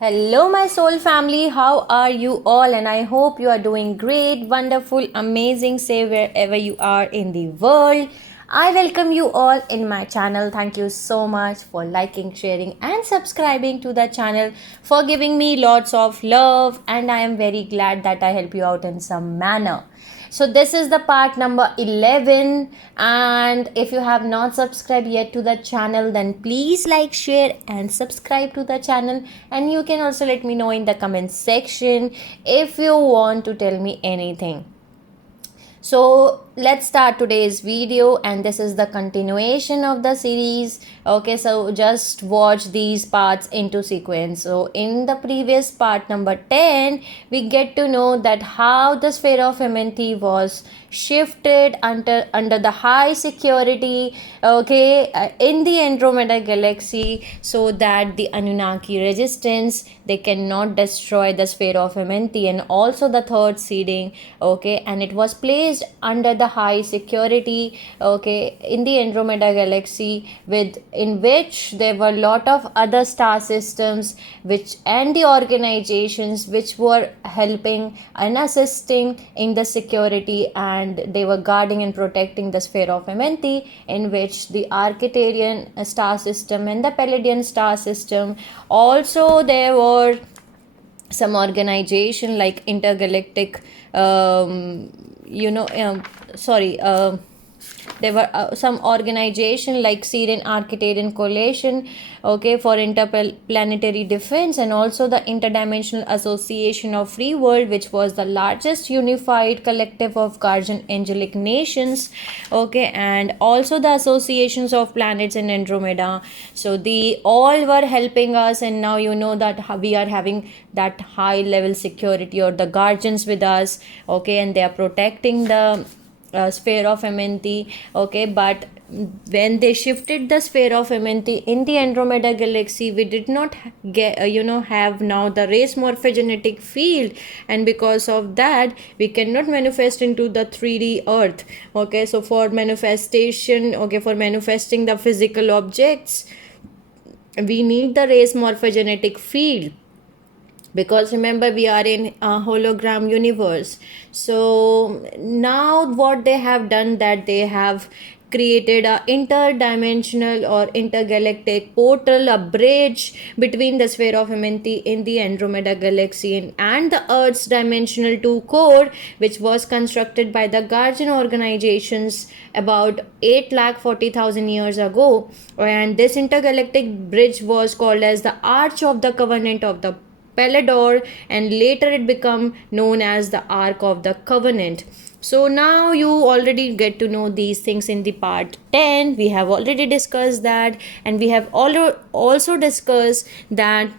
Hello, my soul family. How are you all? And I hope you are doing great, wonderful, amazing, say wherever you are in the world. I welcome you all in my channel. Thank you so much for liking, sharing, and subscribing to the channel, for giving me lots of love. And I am very glad that I help you out in some manner. So this is the part number 11, and if you have not subscribed yet to the channel, then please like, share and subscribe to the channel. And you can also let me know in the comment section if you want to tell me anything. So let's start today's video, and this is the continuation of the series. Okay, so just watch these parts into sequence. So in the previous part number 10, we get to know that how the sphere of Amenti was shifted under the high security, okay, in the Andromeda galaxy, so that the Anunnaki resistance, they cannot destroy the sphere of Amenti, and also the third seeding, okay, and it was placed under the high security, okay, in the Andromeda galaxy, in which there were a lot of other star systems and the organizations which were helping and assisting in the security, and they were guarding and protecting the sphere of Amenti, in which the Arcturian star system and the Palladian star system. Also there were some organization like intergalactic, you know sorry there were some organization like Sirian Arcturian coalition, okay, for interplanetary defense, and also the Interdimensional Association of Free World, which was the largest unified collective of guardian angelic nations, okay, and also the associations of planets in Andromeda. So they all were helping us, and now you know that we are having that high level security, or the guardians with us, okay, and they are protecting the sphere of Amenti, okay. But when they shifted the sphere of Amenti in the Andromeda galaxy, we did not get have now the race morphogenetic field, and because of that we cannot manifest into the 3D earth, okay. So for manifestation, okay, for manifesting the physical objects, we need the race morphogenetic field, because remember we are in a hologram universe. So now what they have done, that they have created a interdimensional or intergalactic portal, a bridge between the sphere of Amenti in the Andromeda galaxy and the Earth's dimensional 2 core, which was constructed by the guardian organizations about 8,40,000 years ago. And this intergalactic bridge was called as the Arch of the Covenant of the Palador, and later it became known as the Ark of the Covenant. So now you already get to know these things in the part 10. We have already discussed that, and we have also discussed that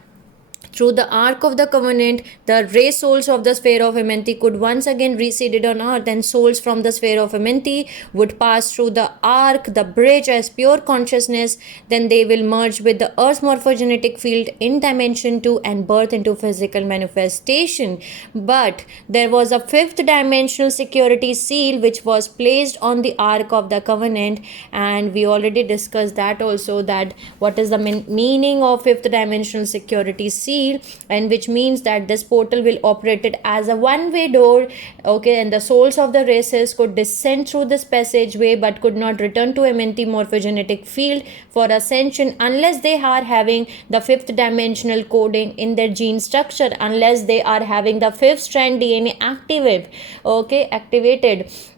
through the Ark of the Covenant, the race souls of the sphere of Amenti could once again reseeded on Earth, and souls from the sphere of Amenti would pass through the Ark, the bridge, as pure consciousness. Then they will merge with the Earth's morphogenetic field in Dimension 2 and birth into physical manifestation. But there was a fifth dimensional security seal which was placed on the Ark of the Covenant, and we already discussed that also, that what is the meaning of fifth dimensional security seal, and which means that this portal will operate it as a one-way door, okay, and the souls of the races could descend through this passageway but could not return to Amenti morphogenetic field for ascension unless they are having the fifth dimensional coding in their gene structure, unless they are having the fifth strand DNA activated,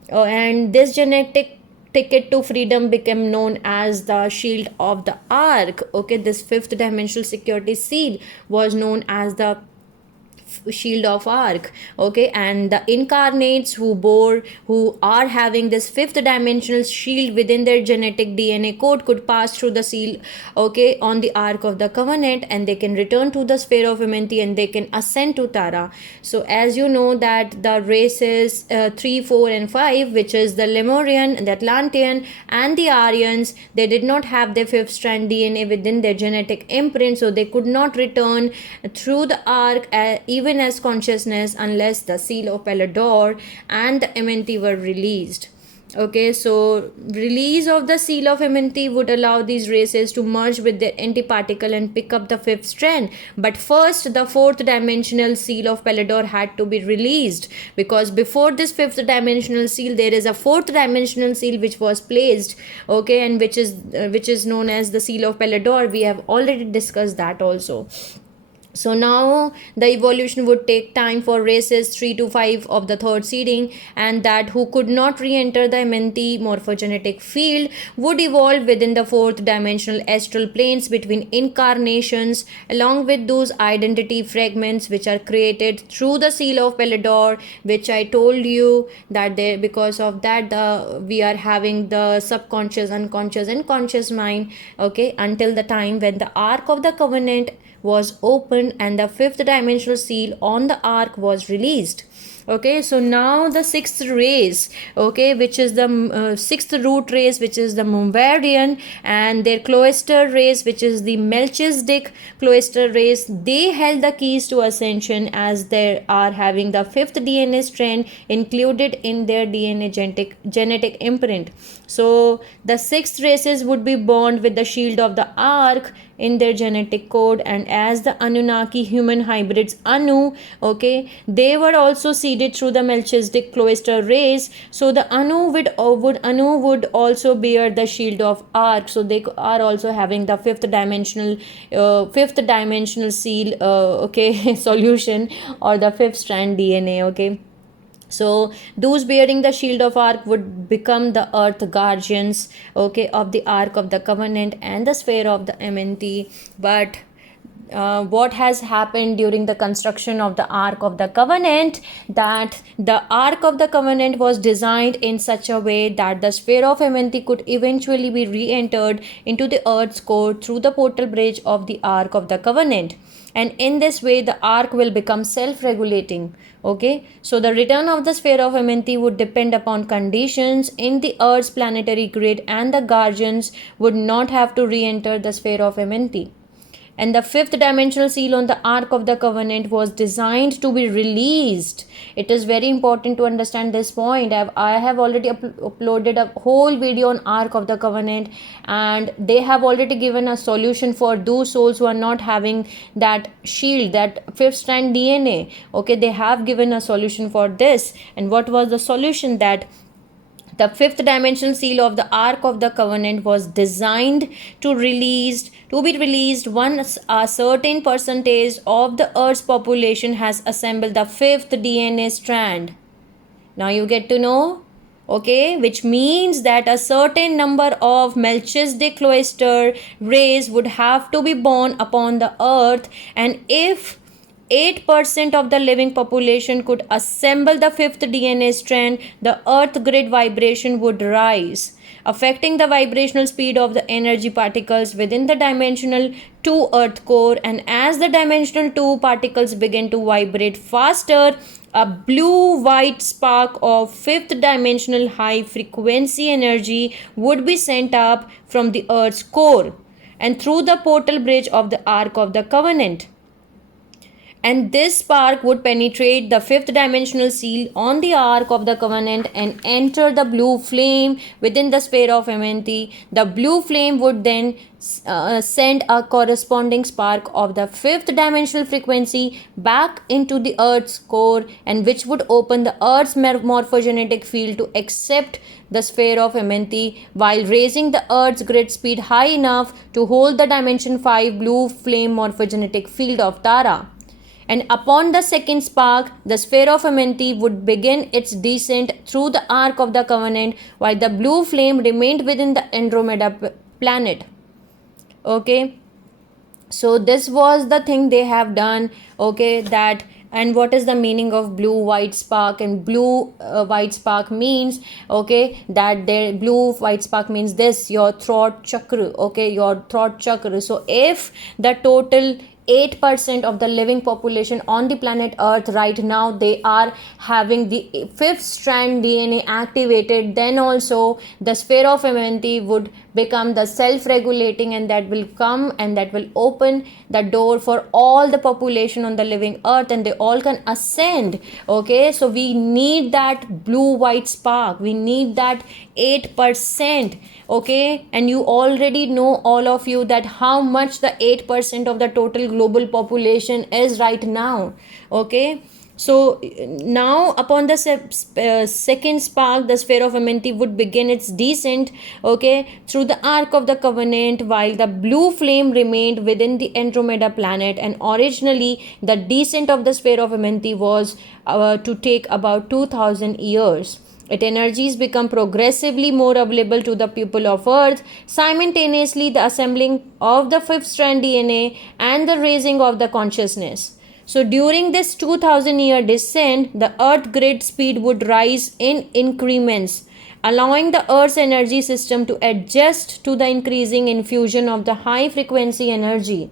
and this genetic ticket to freedom became known as the shield of the Ark, okay. This fifth dimensional security seal was known as the shield of Ark, okay. And the incarnates who are having this fifth dimensional shield within their genetic DNA code could pass through the seal, okay, on the Ark of the Covenant, and they can return to the sphere of Amenti, and they can ascend to Tara. So as you know that the races 3, 4 and 5, which is the Lemurian, the Atlantean and the Aryans, they did not have their fifth strand DNA within their genetic imprint, so they could not return through the Ark even as consciousness unless the seal of Palador and the Amenti were released. Okay, so release of the seal of Amenti would allow these races to merge with their antiparticle and pick up the fifth strand. But first, the fourth dimensional seal of Pelador had to be released, because before this fifth dimensional seal, there is a fourth dimensional seal which was placed. Okay, and which is known as the seal of Pelador. We have already discussed that also. So now the evolution would take time for races 3 to 5 of the third seeding, and that who could not re-enter the Amenti morphogenetic field would evolve within the fourth dimensional astral planes between incarnations, along with those identity fragments which are created through the seal of Pelador, which I told you that there, because of that we are having the subconscious, unconscious and conscious mind, okay, until the time when the Ark of the Covenant was opened and the fifth dimensional seal on the ark was released. Okay, so now the sixth race, okay, which is the sixth root race, which is the Mumbarian, and their cloister race, which is the Melchizedek cloister race, they held the keys to ascension, as they are having the fifth DNA strand included in their DNA genetic imprint. So the sixth races would be born with the shield of the ark in their genetic code, and as the Anunnaki human hybrids Anu, okay, they were also seeded through the Melchizedek cloister race. So the Anu would also bear the shield of ark, so they are also having the fifth dimensional seal, okay, solution, or the fifth strand DNA. Okay, so those bearing the shield of ark would become the earth guardians, okay, of the ark of the covenant and the sphere of the Amenti. But what has happened during the construction of the Ark of the Covenant, that the Ark of the Covenant was designed in such a way that the sphere of Amenti could eventually be re-entered into the earth's core through the portal bridge of the Ark of the Covenant, and in this way the ark will become self-regulating. Okay, so the return of the sphere of Amenti would depend upon conditions in the earth's planetary grid, and the guardians would not have to re-enter the sphere of Amenti. And the fifth dimensional seal on the Ark of the Covenant was designed to be released. It is very important to understand this point. I have already uploaded a whole video on Ark of the Covenant, and they have already given a solution for those souls who are not having that shield, that fifth strand DNA. Okay, they have given a solution for this. And what was the solution? That the fifth dimensional seal of the Ark of the Covenant was designed to be released once a certain percentage of the Earth's population has assembled the fifth DNA strand. Now you get to know, okay, which means that a certain number of Melchizedek cloister rays would have to be born upon the earth, and if 8% of the living population could assemble the fifth DNA strand, the earth grid vibration would rise, affecting the vibrational speed of the energy particles within the dimensional 2 earth core. And as the dimensional 2 particles begin to vibrate faster, a blue-white spark of fifth dimensional high frequency energy would be sent up from the earth's core and through the portal bridge of the Ark of the Covenant. And this spark would penetrate the fifth dimensional seal on the Ark of the Covenant and enter the blue flame within the sphere of Amenti. The blue flame would then send a corresponding spark of the fifth dimensional frequency back into the Earth's core, and which would open the Earth's morphogenetic field to accept the sphere of Amenti, while raising the Earth's grid speed high enough to hold the dimension 5 blue flame morphogenetic field of Tara. And upon the second spark, the sphere of Amenti would begin its descent through the Ark of the Covenant, while the blue flame remained within the Andromeda planet. Okay, so this was the thing they have done. Okay, that. And what is the meaning of blue white spark? And blue white spark means, okay, that their blue white spark means this, your throat chakra. Okay, your throat chakra. So if the total 8% of the living population on the planet Earth right now, they are having the fifth strand DNA activated, then also the sphere of Amenti would become the self-regulating, and that will come and that will open the door for all the population on the living Earth, and they all can ascend. Okay, so we need that blue white spark, we need that 8%. Okay, and you already know, all of you, that how much the 8% of the total global population is right now. Okay, so now upon the second spark, the sphere of Amenti would begin its descent, okay, through the Arc of the Covenant, while the blue flame remained within the Andromeda planet. And originally the descent of the sphere of Amenti was to take about 2000 years. Its energies become progressively more available to the people of Earth. Simultaneously, the assembling of the fifth strand DNA and the raising of the consciousness. So during this 2000-year descent, the Earth grid speed would rise in increments, allowing the Earth's energy system to adjust to the increasing infusion of the high frequency energy.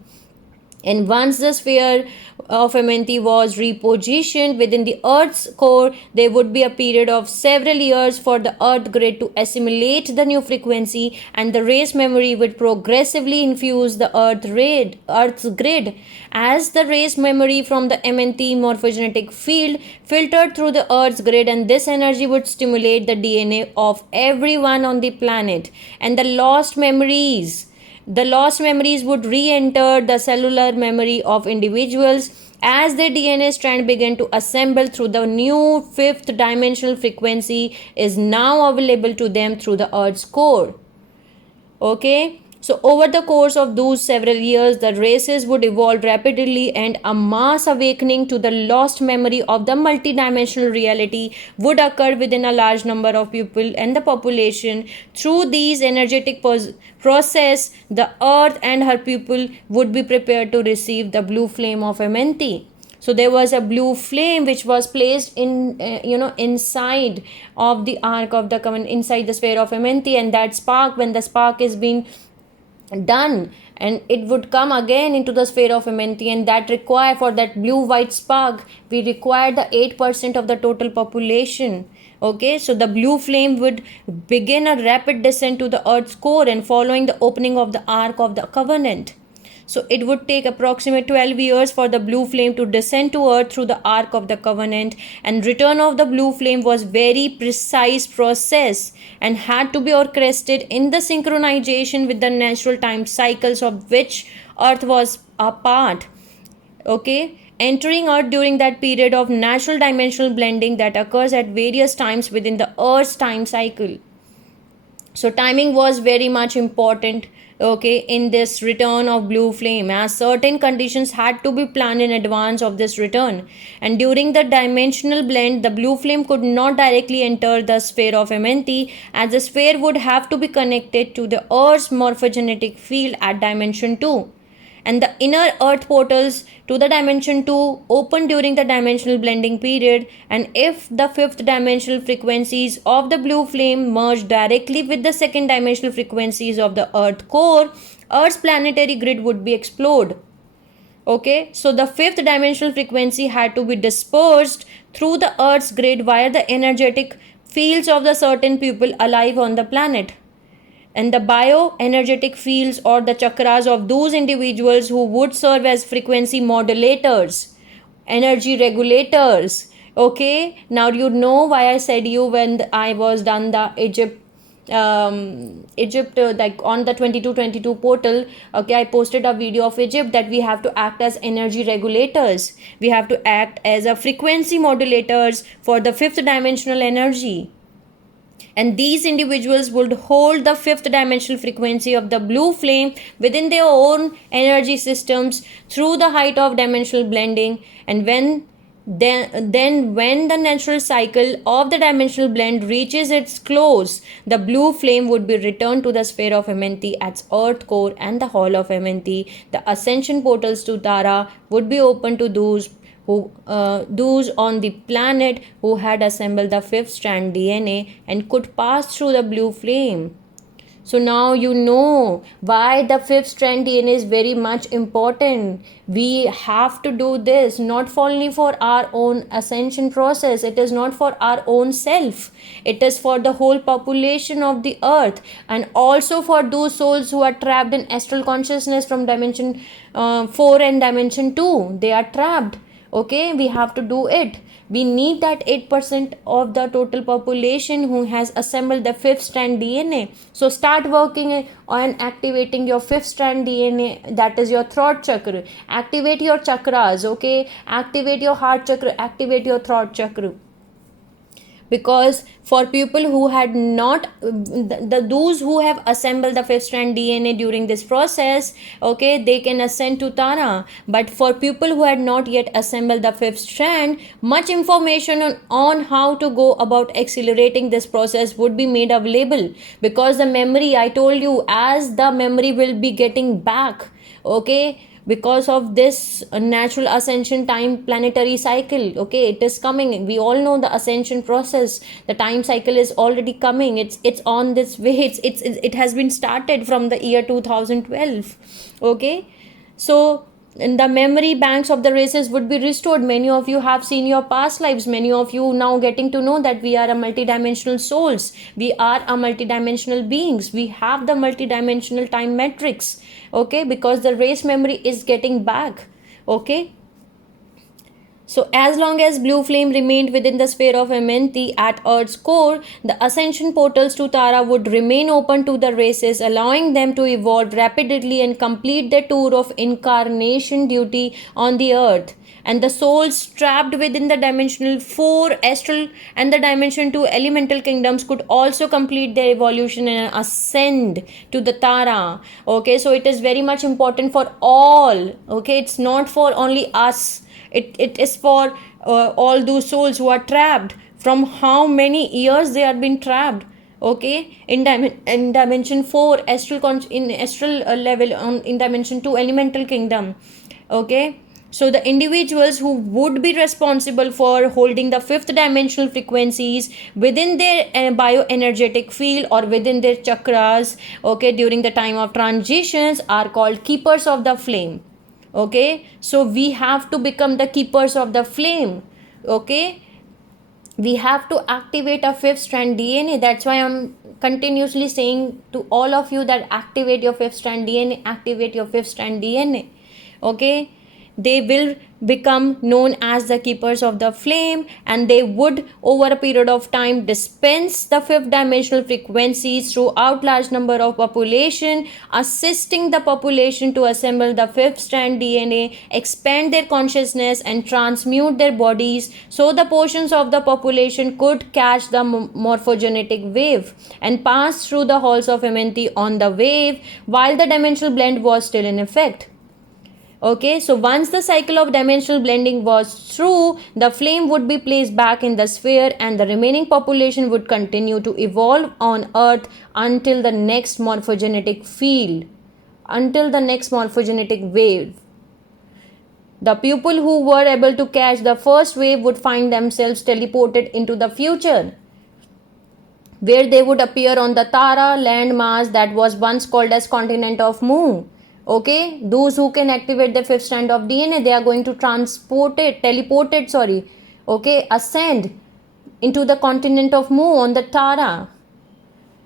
And once the sphere of Amenti was repositioned within the Earth's core, there would be a period of several years for the Earth grid to assimilate the new frequency, and the race memory would progressively infuse the Earth's grid. As the race memory from the Amenti morphogenetic field filtered through the Earth's grid, and this energy would stimulate the DNA of everyone on the planet, and the lost memories would re-enter the cellular memory of individuals as their DNA strand began to assemble through the new fifth dimensional frequency is now available to them through the Earth's core. Okay, so over the course of those several years, the races would evolve rapidly, and a mass awakening to the lost memory of the multidimensional reality would occur within a large number of people and the population. Through these energetic process, the Earth and her people would be prepared to receive the blue flame of Amenti. So there was a blue flame which was placed in inside of the Ark of the Covenant, inside the sphere of Amenti, and that spark, when the spark is being done, and it would come again into the sphere of Amenti, and that require, for that blue white spark, we require the 8% of the total population. Okay, so the blue flame would begin a rapid descent to the Earth's core, and following the opening of the Ark of the Covenant. So it would take approximately 12 years for the blue flame to descend to Earth through the Ark of the Covenant, and return of the blue flame was very precise process and had to be orchestrated in the synchronization with the natural time cycles of which Earth was a part. Okay, entering Earth during that period of natural dimensional blending that occurs at various times within the Earth's time cycle. So timing was very much important, okay, in this return of blue flame, as certain conditions had to be planned in advance of this return. And during the dimensional blend, the blue flame could not directly enter the sphere of Amenti, as the sphere would have to be connected to the Earth's morphogenetic field at dimension 2. And the inner Earth portals to the dimension 2 open during the dimensional blending period, and if the fifth dimensional frequencies of the blue flame merge directly with the second dimensional frequencies of the Earth core, Earth's planetary grid would be explode. Okay, so the fifth dimensional frequency had to be dispersed through the Earth's grid via the energetic fields of the certain people alive on the planet, and the bioenergetic fields or the chakras of those individuals who would serve as frequency modulators, energy regulators. Okay, now you know why I said you when I was done the Egypt like on the 2222 portal. Okay, I posted a video of Egypt that we have to act as energy regulators, we have to act as a frequency modulators for the fifth dimensional energy. And these individuals would hold the fifth dimensional frequency of the blue flame within their own energy systems through the height of dimensional blending. And when the natural cycle of the dimensional blend reaches its close, the blue flame would be returned to the sphere of Amenti at Earth core and the Hall of Amenti. The ascension portals to Tara would be open to those on the planet who had assembled the fifth strand DNA and could pass through the blue flame. So now you know why the fifth strand DNA is very much important. We have to do this not only for our own ascension process. It is not for our own self. It is for the whole population of the earth, and also for those souls who are trapped in astral consciousness from dimension 4 and dimension 2. They are trapped. Okay, we have to do it. We need that 8% of the total population who has assembled the fifth strand DNA. So start working on activating your fifth strand DNA, that is your throat chakra. Activate your chakras, okay? Activate your heart chakra, activate your throat chakra. Because for people who had not those who have assembled the fifth strand DNA during this process, okay, they can ascend to Tara. But for people who had not yet assembled the fifth strand, much information on how to go about accelerating this process would be made available, because the memory, I told you, as the memory will be getting back, okay, because of this natural ascension time planetary cycle. Okay, it is coming. We all know the ascension process. The time cycle is already coming. It's on this way. It has been started from the year 2012. Okay, so and the memory banks of the races would be restored. Many of you have seen your past lives. Many of you now getting to know that we are a multidimensional souls. We are a multidimensional beings. We have the multidimensional time matrix. Okay, because the race memory is getting back. Okay. So as long as blue flame remained within the sphere of Amenti at Earth's core, the ascension portals to Tara would remain open to the races, allowing them to evolve rapidly and complete their tour of incarnation duty on the Earth. And the souls trapped within the dimensional 4 astral and the dimension 2 elemental kingdoms could also complete their evolution and ascend to the Tara. Okay, so it is very much important for all. Okay, it's not for only us. It is for all those souls who are trapped. From how many years they have been trapped? Okay, in dimension 4 in astral level, in dimension 2 elemental kingdom. Okay, so the individuals who would be responsible for holding the fifth dimensional frequencies within their bioenergetic field or within their chakras, okay, during the time of transitions are called keepers of the flame. Okay, so we have to become the keepers of the flame. Okay, we have to activate a fifth strand DNA. That's why I'm continuously saying to all of you that activate your fifth strand DNA, activate your fifth strand DNA. Okay, they will become known as the keepers of the flame, and they would over a period of time dispense the fifth dimensional frequencies throughout large number of population, assisting the population to assemble the fifth strand DNA, expand their consciousness and transmute their bodies, so the portions of the population could catch the morphogenetic wave and pass through the halls of Amenti on the wave while the dimensional blend was still in effect. Okay, so once the cycle of dimensional blending was through, the flame would be placed back in the sphere and the remaining population would continue to evolve on Earth until the next morphogenetic field, until the next morphogenetic wave. The people who were able to catch the first wave would find themselves teleported into the future, where they would appear on the Tara landmass that was once called as continent of Mu. Okay, those who can activate the fifth strand of DNA, they are going to ascend into the continent of Mu on the Tara.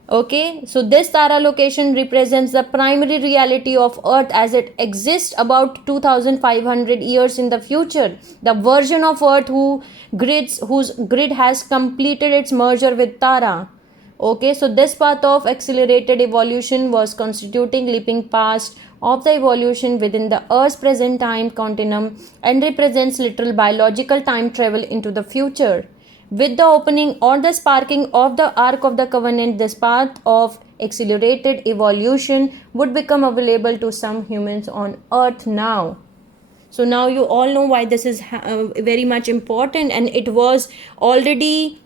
Okay, so this Tara location represents the primary reality of Earth as it exists about 2500 years in the future. The version of Earth whose grid has completed its merger with Tara. Okay, so this path of accelerated evolution was constituting leaping past of the evolution within the Earth's present time continuum and represents literal biological time travel into the future. With the opening or the sparking of the Ark of the Covenant, this path of accelerated evolution would become available to some humans on Earth now. So now you all know why this is very much important, and it was already,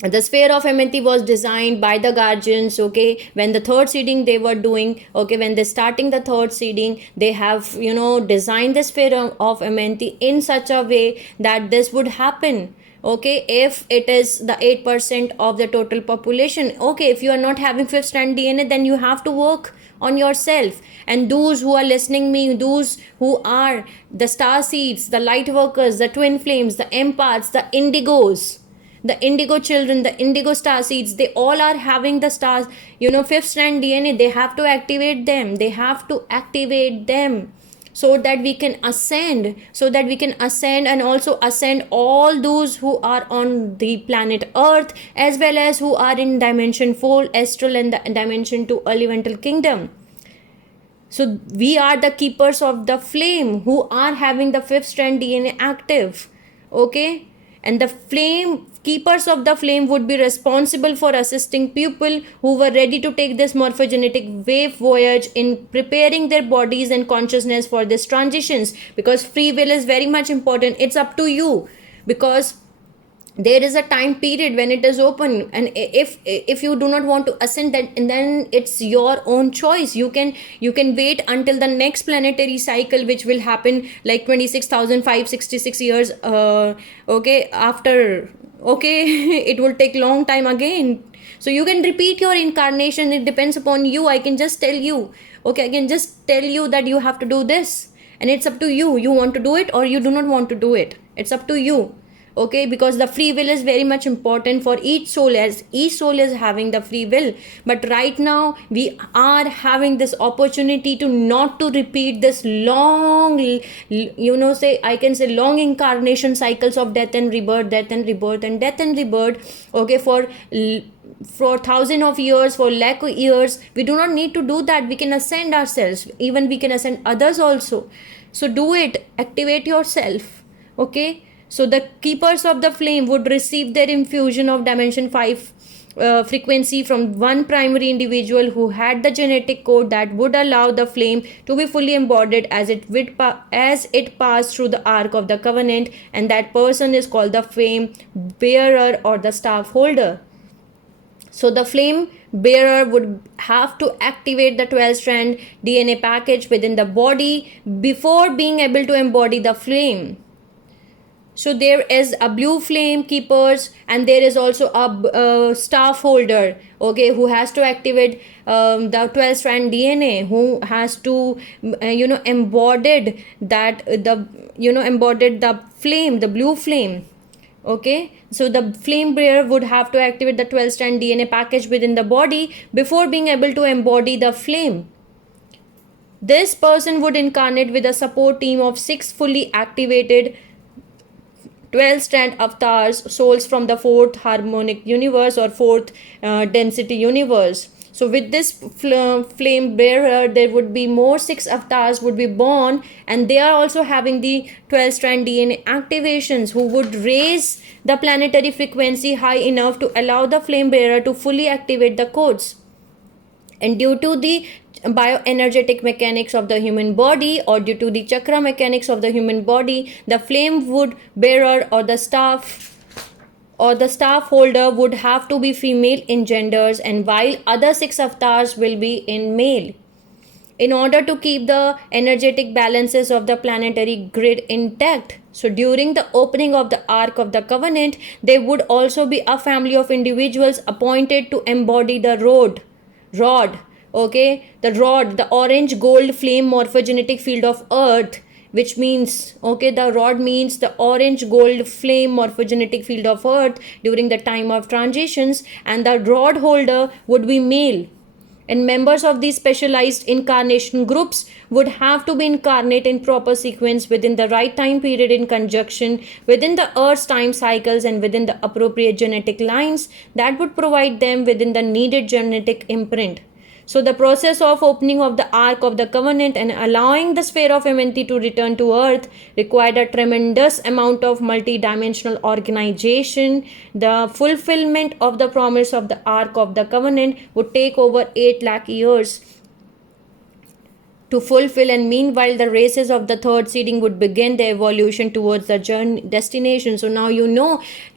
the sphere of Amenti was designed by the guardians. Okay, when the third seeding they were doing, okay, when they're starting the third seeding, they have designed the sphere of Amenti in such a way that this would happen. Okay, if it is the 8% of the total population, okay, if you are not having fifth strand DNA, then you have to work on yourself. And those who are listening me, those who are the star seeds, the light workers, the twin flames, the empaths, the indigos, the indigo children, the indigo star seeds, they all are having the stars, fifth strand DNA. They have to activate them, so that we can ascend, and also ascend all those who are on the planet earth, as well as who are in dimension 4 astral and the dimension 2 elemental kingdom. So we are the keepers of the flame who are having the fifth strand DNA active. Okay, and the flame keepers of the flame would be responsible for assisting people who were ready to take this morphogenetic wave voyage in preparing their bodies and consciousness for these transitions, because free will is very much important. It's up to you, because there is a time period when it is open, and if you do not want to ascend, that, and then it's your own choice. You can wait until the next planetary cycle, which will happen like 26,566 years okay, after. Okay, it will take long time again, so you can repeat your incarnation. It depends upon you. I can just tell you, okay, I can just tell you that you have to do this, and it's up to you. You want to do it or you do not want to do it, it's up to you. Okay, because the free will is very much important for each soul, as each soul is having the free will. But right now we are having this opportunity to not to repeat this long, I can say long incarnation cycles of death and rebirth, death and rebirth, and death and rebirth. Okay, for thousand of years, for lakh of years. We do not need to do that. We can ascend ourselves, even we can ascend others also. So do it, activate yourself. Okay, so the keepers of the flame would receive their infusion of dimension 5 frequency from one primary individual who had the genetic code that would allow the flame to be fully embodied as it passed through the arc of the covenant, and that person is called the flame bearer or the staff holder. So the flame bearer would have to activate the 12 strand DNA package within the body before being able to embody the flame. So there is a blue flame keepers, and there is also a staff holder, okay, who has to activate the 12 strand DNA, who has to embodied the flame, the blue flame. Okay, so the flame bearer would have to activate the 12 strand DNA package within the body before being able to embody the flame. This person would incarnate with a support team of 6 fully activated 12 strand avatars, souls from the 4th harmonic universe or 4th density universe. So with this flame bearer, there would be more 6 avatars would be born, and they are also having the 12 strand DNA activations, who would raise the planetary frequency high enough to allow the flame bearer to fully activate the codes. And due to the bioenergetic mechanics of the human body, or due to the chakra mechanics of the human body, the flame would bearer or the staff holder would have to be female in genders, and while other 6 avatars will be in male, in order to keep the energetic balances of the planetary grid intact. So during the opening of the Ark of the Covenant, there would also be a family of individuals appointed to embody the rod. Okay, the rod, the orange gold flame morphogenetic field of earth, which means, okay, the rod means the orange gold flame morphogenetic field of earth during the time of transitions, and the rod holder would be male. And members of these specialized incarnation groups would have to be incarnate in proper sequence within the right time period, in conjunction within the Earth's time cycles and within the appropriate genetic lines that would provide them within the needed genetic imprint. So the process of opening of the Ark of the Covenant and allowing the sphere of Amenti to return to Earth required a tremendous amount of multi-dimensional organization. The fulfillment of the promise of the Ark of the Covenant would take over 8 lakh years to fulfill, and meanwhile the races of the third seeding would begin their evolution towards the journey destination. So now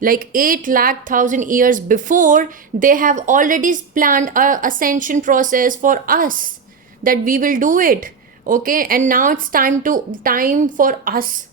like 8,00,000 years before, they have already planned a ascension process for us, that we will do it. Okay, and now it's time for us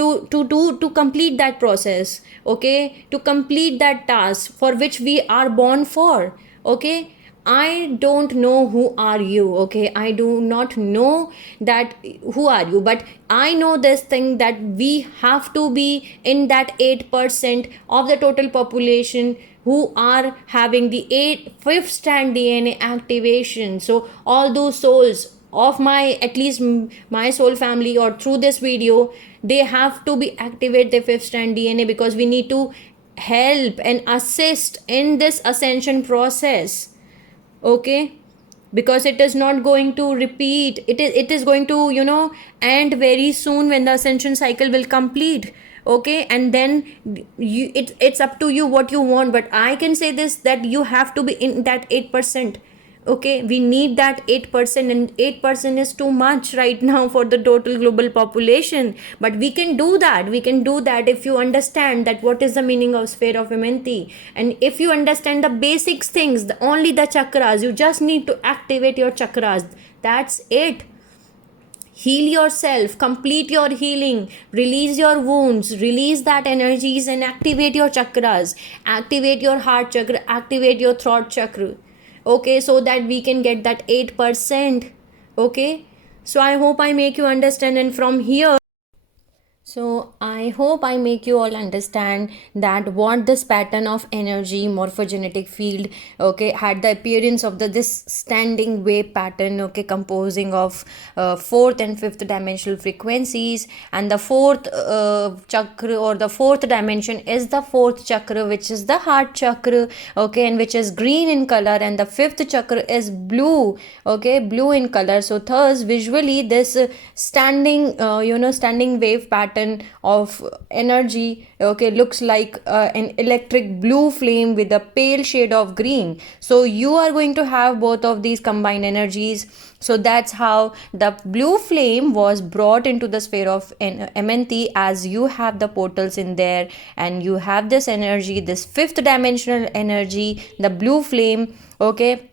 to complete that process, okay, to complete that task for which we are born for. Okay, I don't know who are you, okay, I do not know that who are you, but I know this thing that we have to be in that 8% of the total population who are having the fifth strand DNA activation. So all those souls of my, at least my soul family, or through this video, they have to be activate the fifth strand DNA, because we need to help and assist in this ascension process. Okay, because it is not going to repeat, it is going to, end very soon when the ascension cycle will complete. Okay, and then it's up to you what you want, but I can say this, that you have to be in that 8%. Okay, we need that 8%, and 8% is too much right now for the total global population, but we can do that. We can do that if you understand that what is the meaning of sphere of Amenti, and if you understand the basic things, only the chakras, you just need to activate your chakras. That's it. Heal yourself, complete your healing, release your wounds, release that energies, and activate your chakras, activate your heart chakra, activate your throat chakra. Okay, so that we can get that 8%. Okay, so I hope I make you understand, and from here, so I hope I make you all understand that what this pattern of energy morphogenetic field, okay, had the appearance of this standing wave pattern, okay, composing of fourth and fifth dimensional frequencies, and the fourth chakra, or the fourth dimension, is the fourth chakra, which is the heart chakra, okay, and which is green in color, and the fifth chakra is blue, okay, blue in color. So thus visually this standing standing wave pattern of energy, okay, looks like an electric blue flame with a pale shade of green. So you are going to have both of these combined energies. So that's how the blue flame was brought into the sphere of Amenti, as you have the portals in there, and you have this energy, this fifth dimensional energy, the blue flame, okay,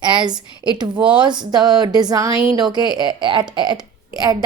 as it was the designed, okay, at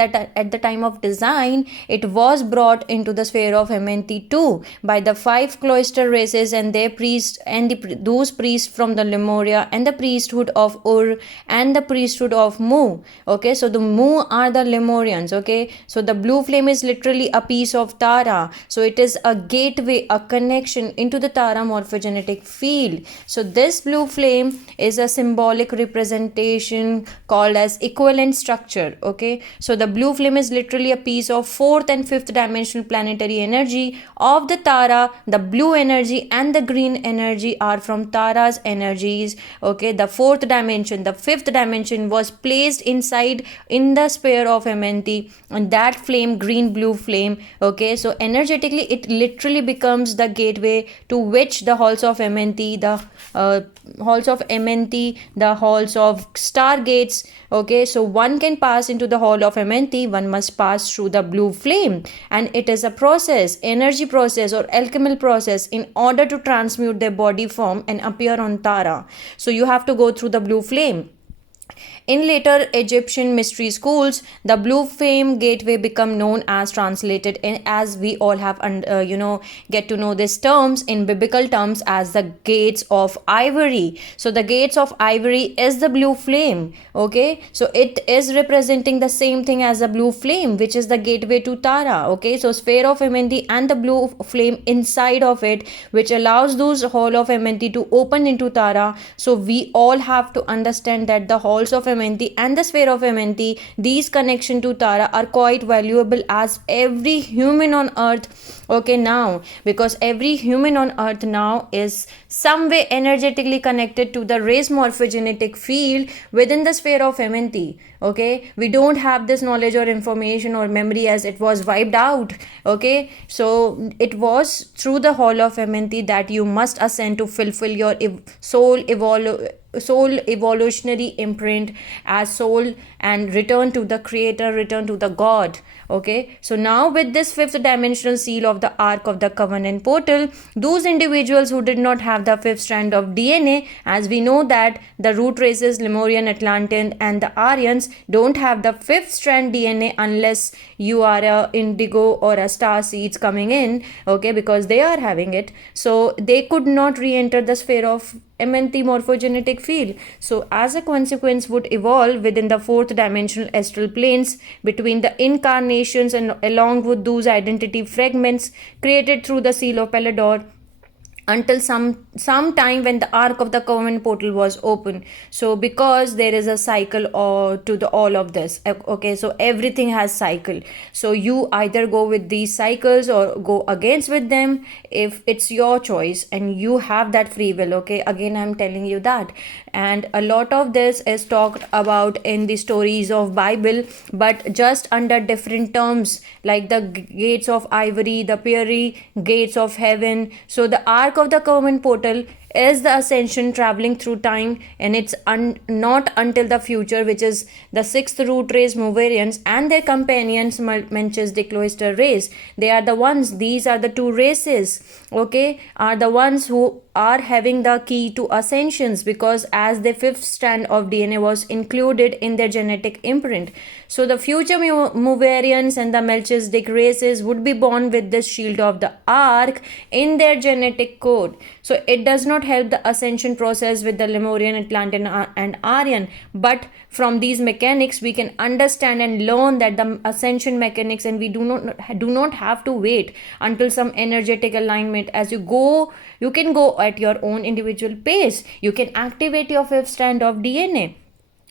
the time of design, it was brought into the sphere of Amenti too by the 5 cloister races and their priests, and those priests from the Lemuria, and the priesthood of Ur, and the priesthood of Mu. Okay, so the Mu are the Lemurians. Okay, so the blue flame is literally a piece of Tara, so it is a gateway, a connection into the Tara morphogenetic field. So this blue flame is a symbolic representation called as equivalent structure. Okay, so the blue flame is literally a piece of fourth and fifth dimensional planetary energy of the Tara. The blue energy and the green energy are from Tara's energies. Okay, the fourth dimension, the fifth dimension was placed inside in the sphere of Amenti, and that flame, green blue flame, okay, so energetically it literally becomes the gateway to which the halls of Amenti, the halls of Amenti, the halls of stargates. Okay, so one can pass into the hall of Amenti, one must pass through the blue flame, and it is a process, energy process or alchemical process, in order to transmute their body form and appear on Tara. So you have to go through the blue flame. In later Egyptian mystery schools, the blue flame gateway become known as, translated in, as we all have get to know these terms in biblical terms, as the gates of ivory. So the gates of ivory is the blue flame. Okay, so it is representing the same thing as the blue flame, which is the gateway to Tara. Okay, so sphere of Amenti and the blue flame inside of it, which allows those hall of Amenti to open into Tara. So we all have to understand that the halls of Amenti and the sphere of Amenti, these connection to Tara are quite valuable, as every human on earth, okay, now, because every human on earth now is some way energetically connected to the race morphogenetic field within the sphere of Amenti. Okay, we don't have this knowledge or information or memory, as it was wiped out. Okay, so it was through the hall of Amenti that you must ascend to fulfill your soul evolutionary imprint as soul, and return to the creator, return to the God. Okay, so now with this fifth dimensional seal of the Ark of the Covenant portal, those individuals who did not have the fifth strand of DNA, as we know that the root races, Lemurian, Atlantean, and the Aryans don't have the fifth strand DNA unless you are a indigo or a star seeds coming in, okay, because they are having it. So they could not re-enter the sphere of Amenti morphogenetic field. So as a consequence would evolve within the fourth dimensional astral planes between the incarnations and along with those identity fragments created through the seal of Pelador until some time when the Ark of the Covenant portal was open. So because there is a cycle or to the all of this, okay, so everything has cycle, so you either go with these cycles or go against with them, if it's your choice and you have that free will. Okay, again I'm telling you that, and a lot of this is talked about in the stories of Bible, but just under different terms, like the gates of ivory, the fiery gates of heaven. So the Ark of the Covenant portal is the ascension traveling through time, and it's not until the future, which is the sixth root race Movarians and their companions Melchizedek Cloister race. They are the ones, these are the two races, okay, are the ones who are having the key to ascensions, because as the fifth strand of DNA was included in their genetic imprint. So the future Movarians and the Melchizedek races would be born with this shield of the Ark in their genetic code. So it does not help the ascension process with the Lemurian, Atlantean, and Aryan, but from these mechanics we can understand and learn that the ascension mechanics, and we do not have to wait until some energetic alignment. As you go, you can go at your own individual pace. You can activate your fifth strand of DNA.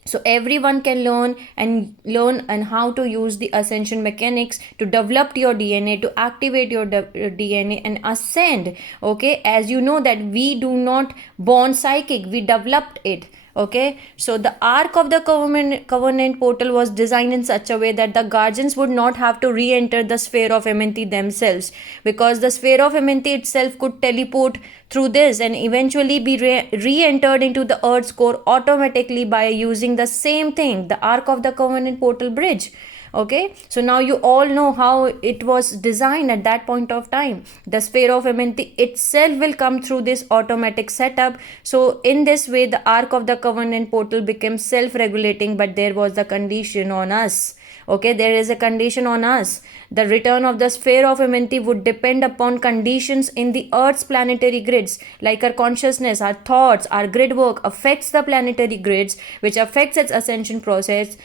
So everyone can learn and how to use the ascension mechanics to develop your DNA, to activate your DNA and ascend. Okay, as you know that we do not born psychic, we developed it. Okay, so the Ark of the Covenant portal was designed in such a way that the guardians would not have to re-enter the sphere of Amenti themselves, because the sphere of Amenti itself could teleport through this and eventually be re-entered into the Earth's core automatically by using the same thing, the Ark of the Covenant portal bridge. Okay, so now you all know how it was designed at that point of time. The sphere of Amenti itself will come through this automatic setup. So in this way the Ark of the Covenant portal became self-regulating, but there was the condition on us. Okay, there is a condition on us. The return of the sphere of Amenti would depend upon conditions in the Earth's planetary grids, like our consciousness, our thoughts, our grid work affects the planetary grids, which affects its ascension process,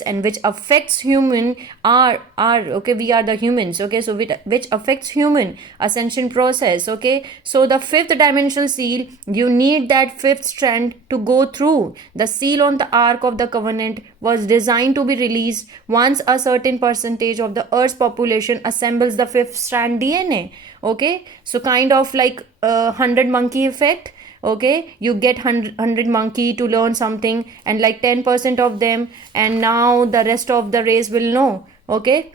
and which affects human okay, we are the humans. Okay, so which affects human ascension process. Okay, so the fifth dimensional seal, you need that fifth strand to go through. The seal on the Ark of the Covenant was designed to be released once a certain percentage of the Earth's population assembles the fifth strand DNA. Okay, so kind of like 100 monkey effect. Okay, you get 100 monkey to learn something, and like 10% of them, and now the rest of the race will know. Okay,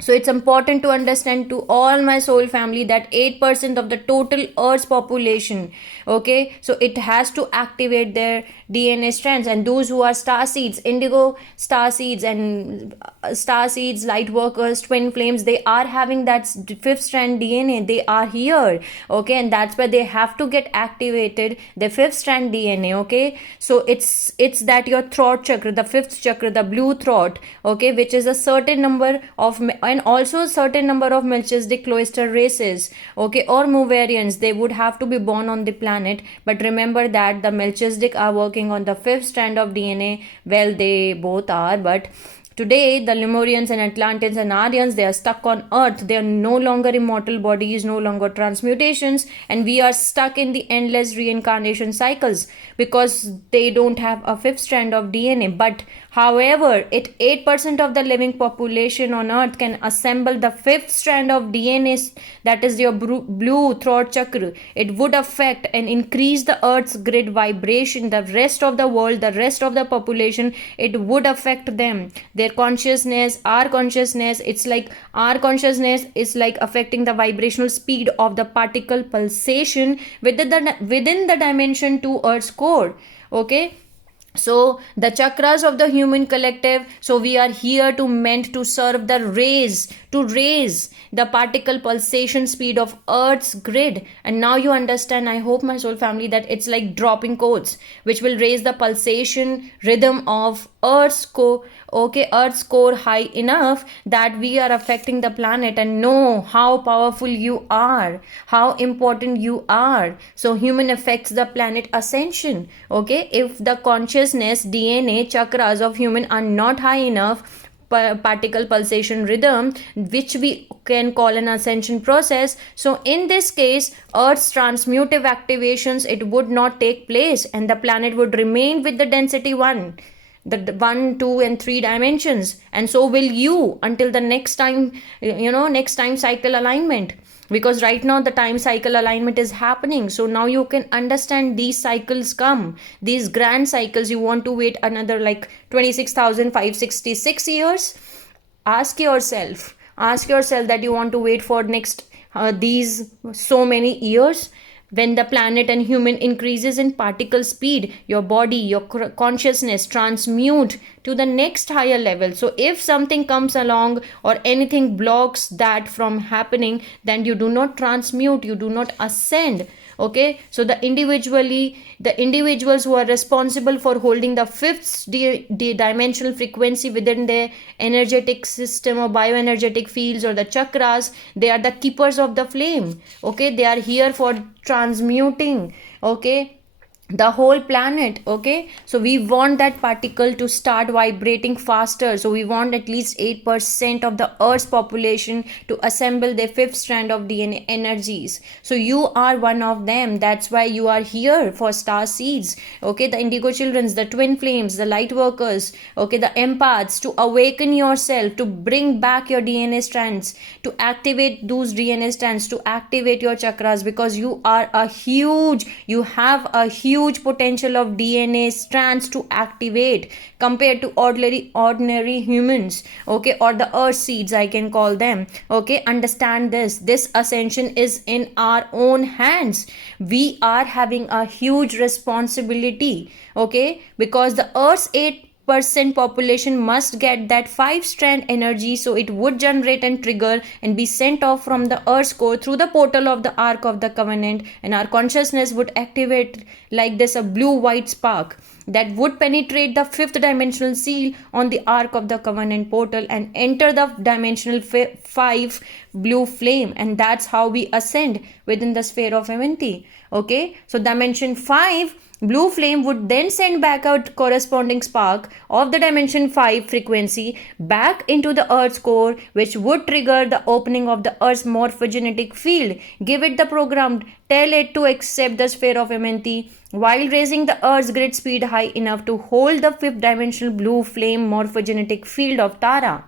so it's important to understand, to all my soul family, that 8% of the total Earth's population, okay, so it has to activate their DNA strands. And those who are star seeds, indigo star seeds, and star seeds, light workers, twin flames, they are having that fifth strand DNA. They are here. Okay, and that's why they have to get activated, the fifth strand DNA. Okay, so it's that your throat chakra, the fifth chakra, the blue throat, okay, which is a certain number of, and also a certain number of Melchizedek Cloister races, okay, or Movarians, they would have to be born on the planet. But remember that the Melchizedek are working on the fifth strand of DNA. Well, they both are, but today, the Lemurians and Atlanteans and Aryans, they are stuck on Earth. They are no longer immortal bodies, no longer transmutations, and we are stuck in the endless reincarnation cycles because they don't have a fifth strand of DNA. But however, 8% of the living population on Earth can assemble the fifth strand of DNA, that is your blue throat chakra. It would affect and increase the Earth's grid vibration. The rest of the world, the rest of the population, it would affect them. Their consciousness, our consciousness, it's like our consciousness is like affecting the vibrational speed of the particle pulsation within the dimension to Earth's core. Okay, So the chakras of the human collective, so we are here to meant to serve the raise the particle pulsation speed of earth's grid. And now you understand, I hope, my soul family, that it's like dropping codes which will raise the pulsation rhythm of earth's core, okay, earth's core high enough that we are affecting the planet. And know how powerful you are, how important you are. So human affects the planet ascension. Okay, if the consciousness DNA chakras of human are not high enough, particle pulsation rhythm, which we can call an ascension process, so in this case earth's transmutive activations, it would not take place, and the planet would remain with the density 1, the 1, 2 and 3 dimensions. And so will you until the next time, next time cycle alignment, because right now the time cycle alignment is happening. So now you can understand these cycles come, these grand cycles. You want to wait another like 26,566 years? Ask yourself that you want to wait for next these so many years. When the planet and human increases in particle speed, your body, your consciousness transmute to the next higher level. So if something comes along or anything blocks that from happening, then you do not transmute, you do not ascend. Okay, so the individuals who are responsible for holding the fifth dimensional frequency within their energetic system or bioenergetic fields or the chakras, they are the keepers of the flame. Okay, they are here for transmuting, okay, the whole planet. Okay, so we want that particle to start vibrating faster. So we want at least 8% of the earth's population to assemble their fifth strand of DNA energies. So you are one of them. That's why you are here for star seeds. Okay, the indigo childrens, the twin flames, the light workers, okay, the empaths, to awaken yourself, to bring back your DNA strands, to activate those DNA strands, to activate your chakras, because you have a huge potential of DNA strands to activate compared to ordinary humans. Okay, or the earth seeds, I can call them. Okay, understand this ascension is in our own hands. We are having a huge responsibility. Okay, because the earth's 8% population must get that 5 strand energy, so it would generate and trigger and be sent off from the earth's core through the portal of the ark of the covenant, and our consciousness would activate like this, a blue white spark that would penetrate the fifth dimensional seal on the ark of the covenant portal and enter the dimensional 5 blue flame. And that's how we ascend within the sphere of Amenti. Okay, so dimension 5 blue flame would then send back out corresponding spark of the dimension 5 frequency back into the earth's core, which would trigger the opening of the earth's morphogenetic field. Give it the program, tell it to accept the sphere of Amenti while raising the earth's grid speed high enough to hold the fifth dimensional blue flame morphogenetic field of Tara.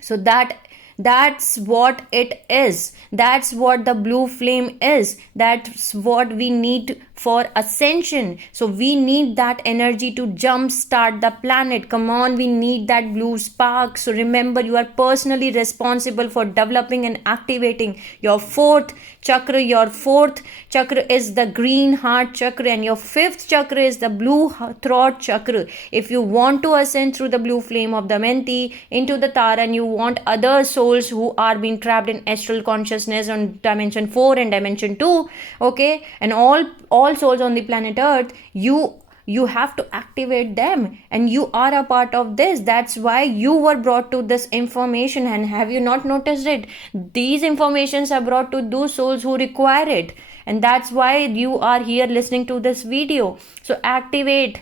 So that's what it is. That's what the blue flame is. That's what we need for ascension. So we need that energy to jump start the planet. Come on, we need that blue spark. So remember, you are personally responsible for developing and activating your fourth chakra. Your fourth chakra is the green heart chakra, and your fifth chakra is the blue throat chakra. If you want to ascend through the blue flame of the Amenti into the Tara, and you want other souls who are being trapped in astral consciousness on dimension 4 and dimension 2, okay, and all souls on the planet Earth, you have to activate them, and you are a part of this. That's why you were brought to this information. And have you not noticed it? These informations are brought to those souls who require it, and that's why you are here listening to this video. So activate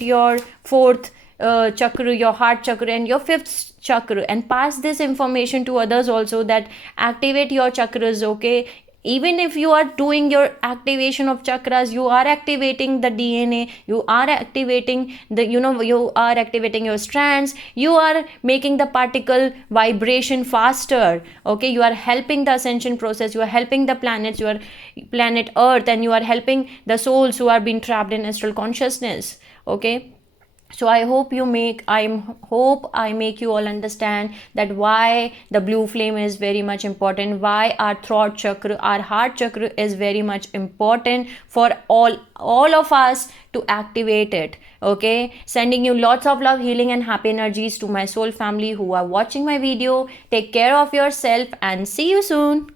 your fourth chakra, your heart chakra, and your fifth chakra, and pass this information to others also, that activate your chakras. Okay, even if you are doing your activation of chakras, you are activating the DNA, you are activating you are activating your strands, you are making the particle vibration faster. Okay, you are helping the ascension process, you are helping the planets, your planet Earth, and you are helping the souls who are being trapped in astral consciousness. Okay, So I hope I make you all understand that why the blue flame is very much important, why our throat chakra, our heart chakra is very much important for all of us to activate it. Okay, sending you lots of love, healing and happy energies to my soul family who are watching my video. Take care of yourself and see you soon.